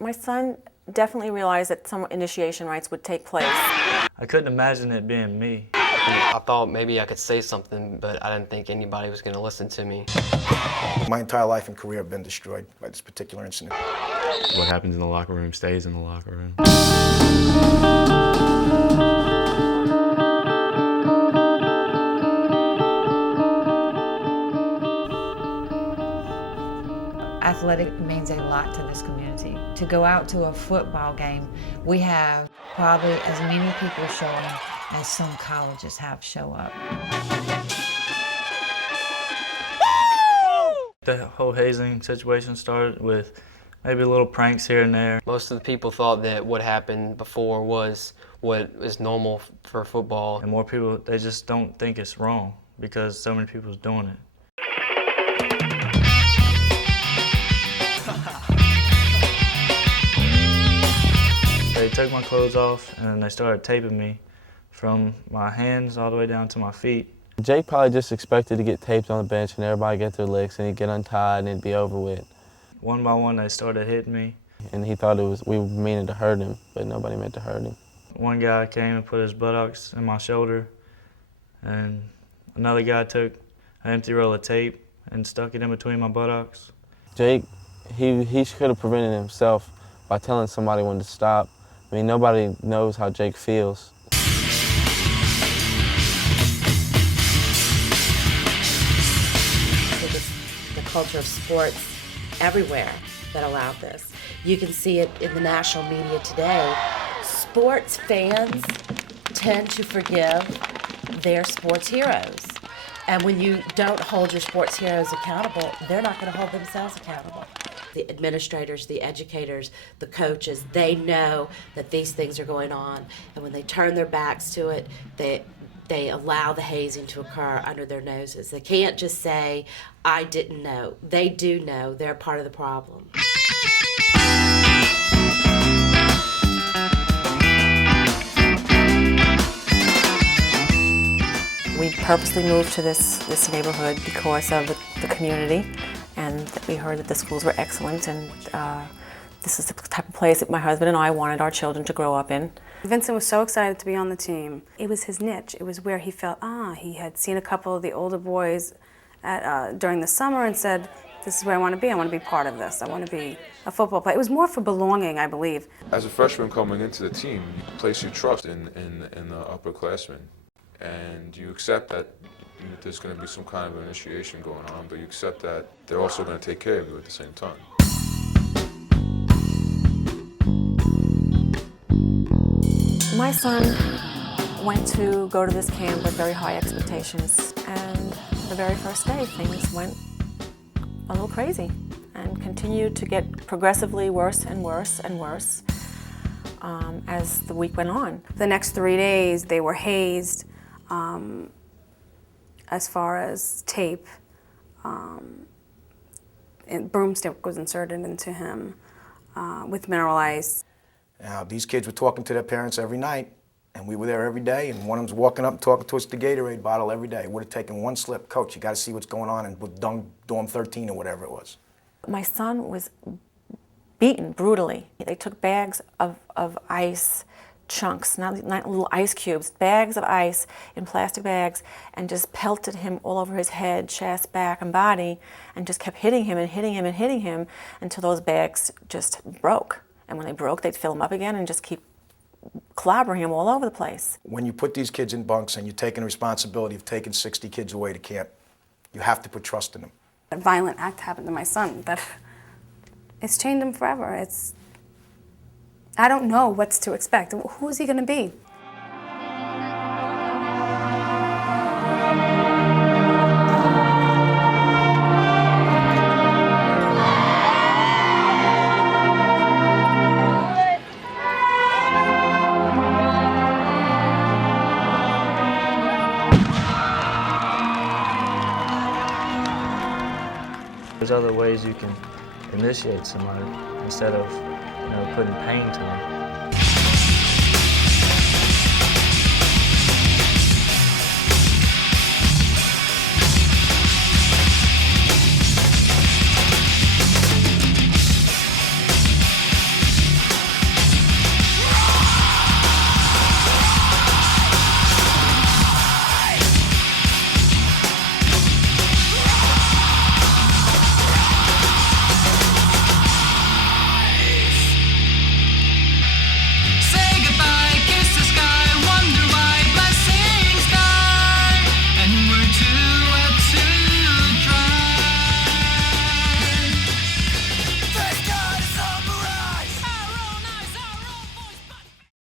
My son definitely realized that some initiation rites would take place. I couldn't imagine it being me. I thought maybe I could say something, but I didn't think anybody was going to listen to me. My entire life and career have been destroyed by this particular incident. What happens in the locker room stays in the locker room. Athletic means a lot to this community. To go out to a football game, we have probably as many people showing as some colleges have show up. The whole hazing situation started with maybe little pranks here and there. Most of the people thought that what happened before was what is normal for football. And more people, they just don't think it's wrong because so many people's doing it. They took my clothes off and they started taping me from my hands all the way down to my feet. Jake probably just expected to get taped on the bench and everybody get their licks and he'd get untied and it'd be over with. One by one, they started hitting me. And he thought we were meaning to hurt him, but nobody meant to hurt him. One guy came and put his buttocks in my shoulder, and another guy took an empty roll of tape and stuck it in between my buttocks. Jake, he could have prevented himself by telling somebody when to stop. I mean, nobody knows how Jake feels. It's the culture of sports everywhere that allowed this. You can see it in the national media today. Sports fans tend to forgive their sports heroes. And when you don't hold your sports heroes accountable, they're not going to hold themselves accountable. The administrators, the educators, the coaches, they know that these things are going on. And when they turn their backs to it, they allow the hazing to occur under their noses. They can't just say, I didn't know. They do know. They're part of the problem. We purposely moved to this neighborhood because of the community, and we heard that the schools were excellent, and this is the type of place that my husband and I wanted our children to grow up in. Vincent was so excited to be on the team. It was his niche. It was where he felt, he had seen a couple of the older boys during the summer and said, this is where I want to be. I want to be part of this. I want to be a football player. It was more for belonging, I believe. As a freshman coming into the team, you place your trust in the upperclassmen. And you accept that there's going to be some kind of initiation going on, but you accept that they're also going to take care of you at the same time. My son went to go to this camp with very high expectations, and the very first day things went a little crazy and continued to get progressively worse and worse and worse as the week went on. The next 3 days they were hazed. As far as tape, broomstick was inserted into him with mineral ice. Now, these kids were talking to their parents every night, and we were there every day, and one of them's walking up and talking to us the Gatorade bottle every day. It would have taken one slip. Coach, you got to see what's going on in with dorm 13 or whatever it was. My son was beaten brutally. They took bags of ice, chunks, not little ice cubes, bags of ice in plastic bags, and just pelted him all over his head, chest, back, and body, and just kept hitting him and hitting him and hitting him until those bags just broke. And when they broke, they'd fill them up again and just keep clobbering him all over the place. When you put these kids in bunks and you're taking the responsibility of taking 60 kids away to camp, you have to put trust in them. A violent act happened to my son that it's changed him forever. I don't know what's to expect. Who is he going to be? There's other ways you can initiate somebody instead of putting pain to them.